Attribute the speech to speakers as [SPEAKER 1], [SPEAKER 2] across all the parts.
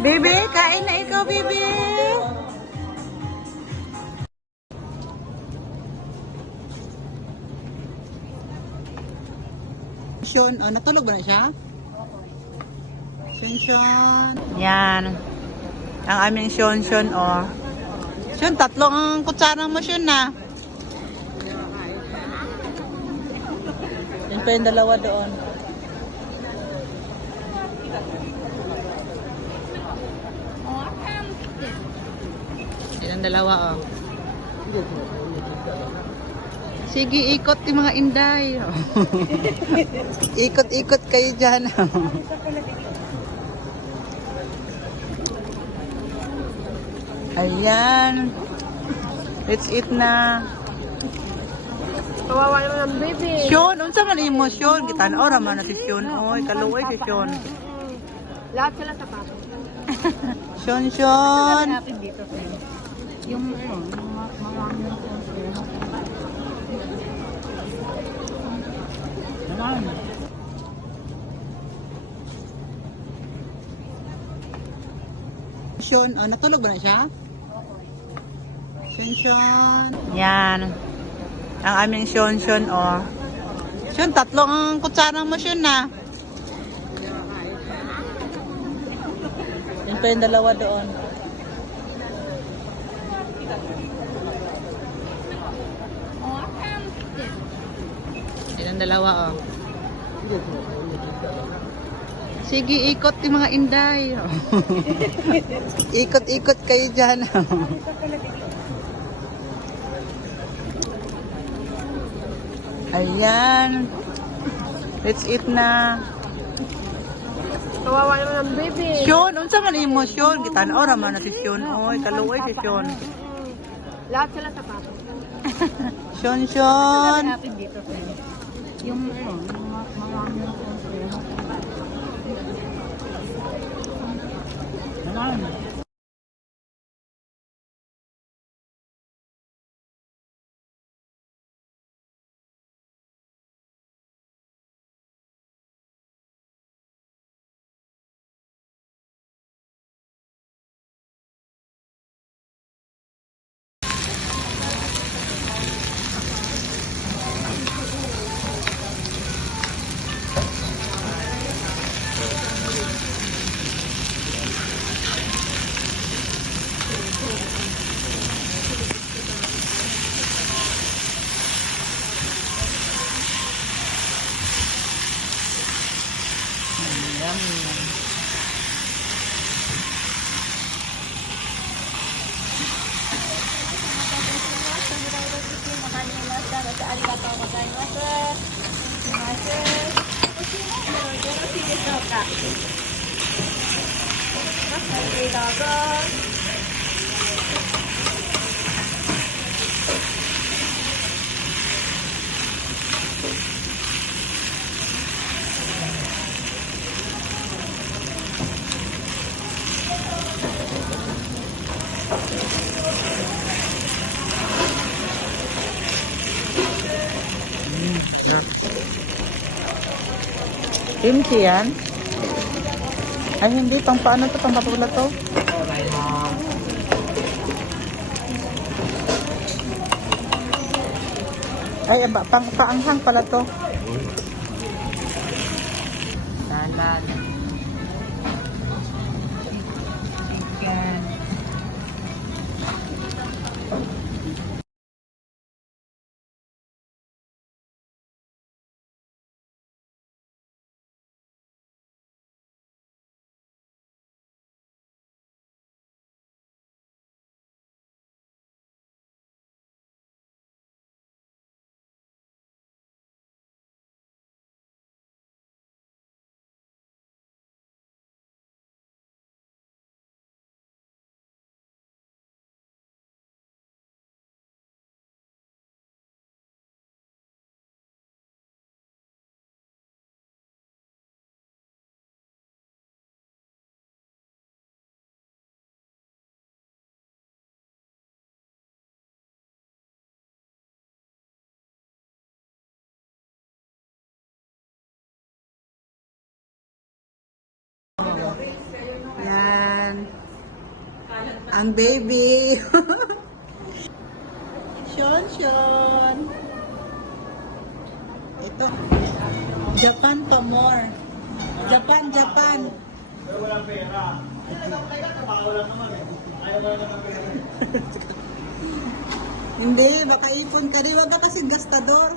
[SPEAKER 1] Baby, kain na ikaw, baby. Sean, oh, natulog ba na siya? Sean, Sean. Yan. Ang aming Sean, Sean, oh. Sean, tatlong ang kutsara mo, Sean, na. Yan pa yung dalawa doon. Yan ang dalawa, oh. Sige, ikot yung mga inday. Ikot-ikot kayo dyan. Ayan. Let's eat na.
[SPEAKER 2] Kawawa naman ang baby.
[SPEAKER 1] Sean, unsa man imo Sean? Kita na ora man na si Sean. Oy, kaluoy si Sean.
[SPEAKER 2] Lahat sila sa papa.
[SPEAKER 1] Sean, Sean.
[SPEAKER 2] Dito. Yung ano, yung mga mga
[SPEAKER 1] Sean, oh, natulog ba na siya? Sean, Sean. Yan. Ang aming Sean, Sean, oh. Sean, tatlong ang kutsara mo, Sean, na. Yan pa yung dalawa doon. Dalawa, oh. Sige, ikot yung mga inday. oh. Ikot-ikot kayo dyan. oh. Ayan. Let's eat na.
[SPEAKER 2] Kawawa naman ang baby.
[SPEAKER 1] Sean, unsa man imo Sean? Kita na ora man si Sean. Oy, kaluoy si Sean.
[SPEAKER 2] Lahat sila sa papa.
[SPEAKER 1] Sean, Sean.
[SPEAKER 2] Natin dito, friend. Yung ano, かはいどうぞうん、な
[SPEAKER 1] Kimchi yan? Ay, hindi. Pang paano to? Pang papula to? Ay, aba, pang paanghang pala to. Ang baby. Sean, Sean. Ito. Japan pa more. Japan, Japan. Hindi, baka ipon ka rin. Huwag ka kasi gastador.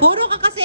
[SPEAKER 1] Puro ka kasi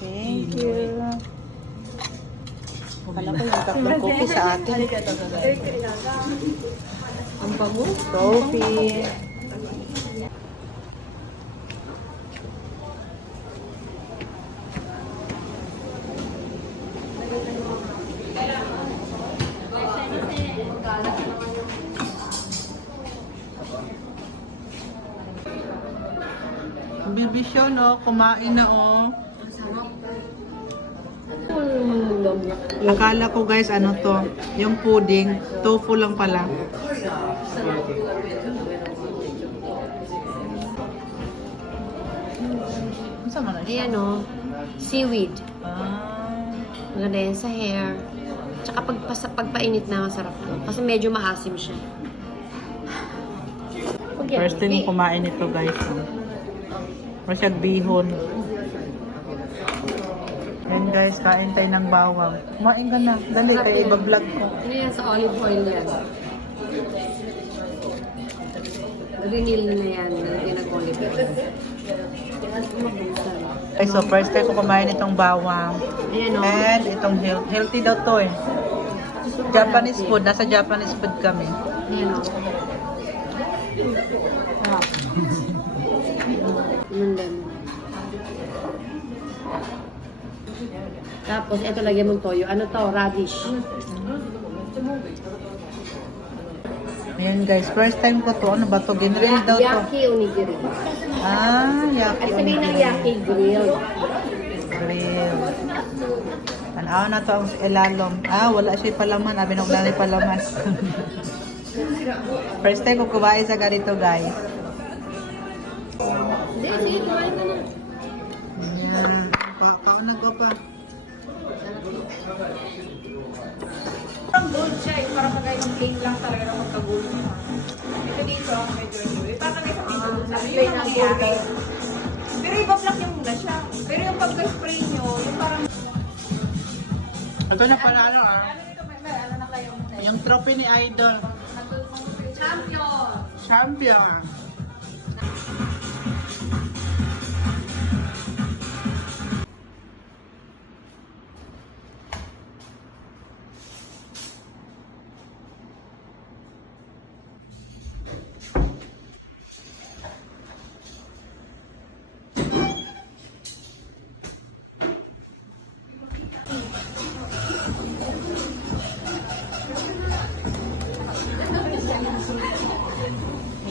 [SPEAKER 1] Thank you. Kala ko yung tatlong kopi sa atin.
[SPEAKER 2] Ang bango.
[SPEAKER 1] Coffee. Bibisyon, oh. Kumain na, oh. Akala ko guys, ano to, yung pudding, tofu lang pala. Ano
[SPEAKER 2] Ayan o, seaweed.
[SPEAKER 1] Ah,
[SPEAKER 2] Maganda yan sa hair. Tsaka pag, pas- pagpainit na, masarap to. Kasi medyo maasim siya.
[SPEAKER 1] first time kumain ito guys. Oh. Masyag bihon. Guys, kain tayo ng bawang. Kumain ka na. Dali, kaya
[SPEAKER 2] yan.
[SPEAKER 1] iba-vlog ko.
[SPEAKER 2] Ano yan sa olive oil yan? Rinil na yan. Nalagyan ng olive oil.
[SPEAKER 1] Okay, so first time ko kumain itong bawang.
[SPEAKER 2] Ayan o.
[SPEAKER 1] And itong health, healthy daw to eh. Japanese food. Nasa Japanese food kami.
[SPEAKER 2] Ayan o. Yung lemon. Tapos, ito lagyan mong toyo. Ano to? Radish.
[SPEAKER 1] Ayan guys, first time ko to. Ano ba to? Ginrill daw to.
[SPEAKER 2] Yaki onigiri.
[SPEAKER 1] Ah, yaki.
[SPEAKER 2] Ay, sabihin ng
[SPEAKER 1] onigiri.
[SPEAKER 2] yaki grill.
[SPEAKER 1] Grill. Tanaw na to ang ilalom. Ah, wala siya palaman. Abi nung lalay palaman. first time ko kumain sa ganito guys.
[SPEAKER 3] Yun ang nangyayari. Pero iba black yung muna siya. Pero yung pagka-spray nyo, yung parang,
[SPEAKER 1] Ito na pala ano ah.
[SPEAKER 3] ano.
[SPEAKER 1] Yung trophy ni Idol.
[SPEAKER 3] Champion!
[SPEAKER 1] Champion.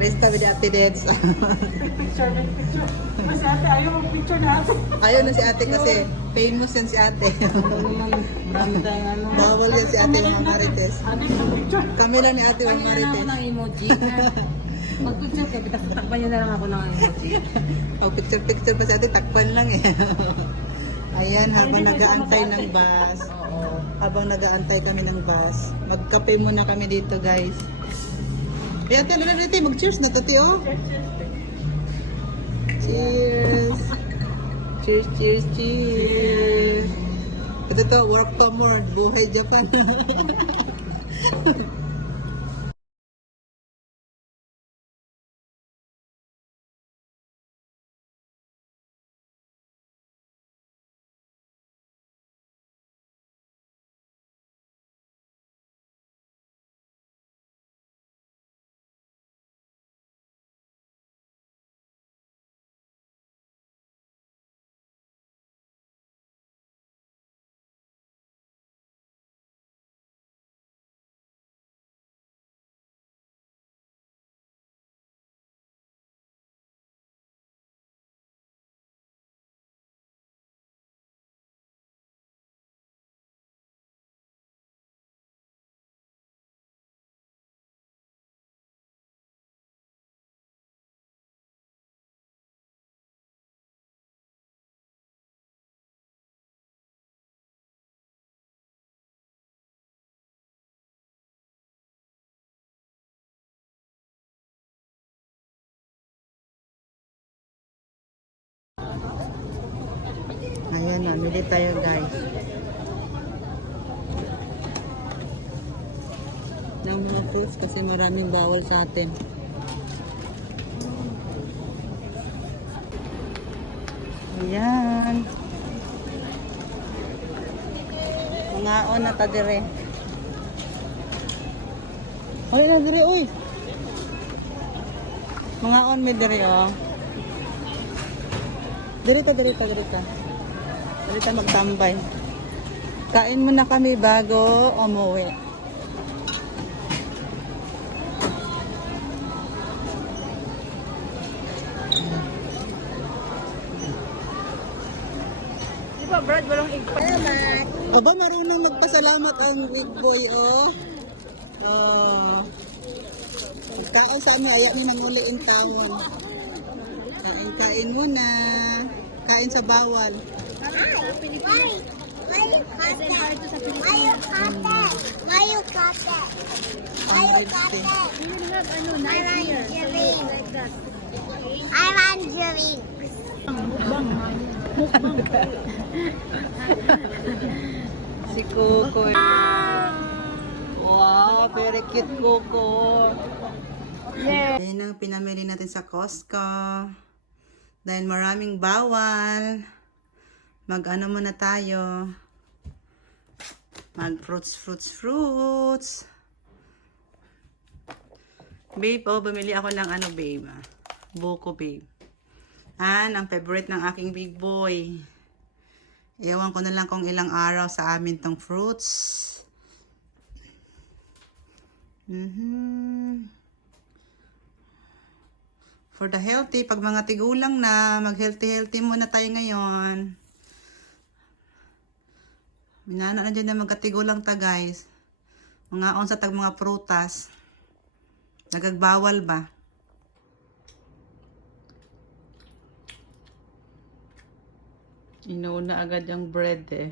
[SPEAKER 1] Resta with Ate Reds.
[SPEAKER 3] picture, may picture. Mas ate, ayaw mag picture na ate.
[SPEAKER 1] ayaw na si ate kasi famous yan si ate.
[SPEAKER 2] Marami tayong ano.
[SPEAKER 1] Bawal yan si ate Juan Marites.
[SPEAKER 3] Ate, picture.
[SPEAKER 1] Kami ni ate Juan
[SPEAKER 2] Marites. Ayaw na ako ng emoji. Mag-picture ka, takpan niya na lang ako ng emoji.
[SPEAKER 1] oh, picture-picture pa si ate, takpan lang eh. Ayan, habang nag-aantay ng bus. Oo. Habang nag-aantay kami ng bus. Magkape muna kami dito, guys. Eh ate, ano na rin mag-cheers na tati oh. Cheers! Cheers, cheers, cheers! Ito to, work pa more. Buhay Japan. Ayan na, mili tayo guys. Ng mga fruits kasi maraming bawal sa atin. Ayan. Mga on na ta dire. Hoy na dire uy. Mga on mi dire oh. Dire ta dire ta dire ta. Ta magtambay. Kain muna kami bago umuwi.
[SPEAKER 3] Di ba, Brad, walang egg pa.
[SPEAKER 1] Aba, marunong magpasalamat ang big boy, oh. Oh. Taon sa ano, ayak ni nanguli ang taon. Kain, kain muna. Kain sa bawal.
[SPEAKER 4] Why you cut that? Why you cut that? Why you that? Want Jereen.
[SPEAKER 1] Si Coco. Wow, very cute Coco. Yeah. Yan ang pinamili natin sa Costco. Dahil maraming bawal. Mag-ano muna tayo. Mag fruits, fruits. Babe, oh, bumili ako ng ano, babe. ah. Buko, babe. An, ang favorite ng aking big boy. Ewan ko na lang kung ilang araw sa amin tong fruits. Mhm. For the healthy, pag mga tigulang na, mag-healthy-healthy muna tayo ngayon. Minana na dyan na magkatigulang ta guys. Mga on sa tag mga prutas. Nagagbawal ba? Inuuna agad yung bread eh.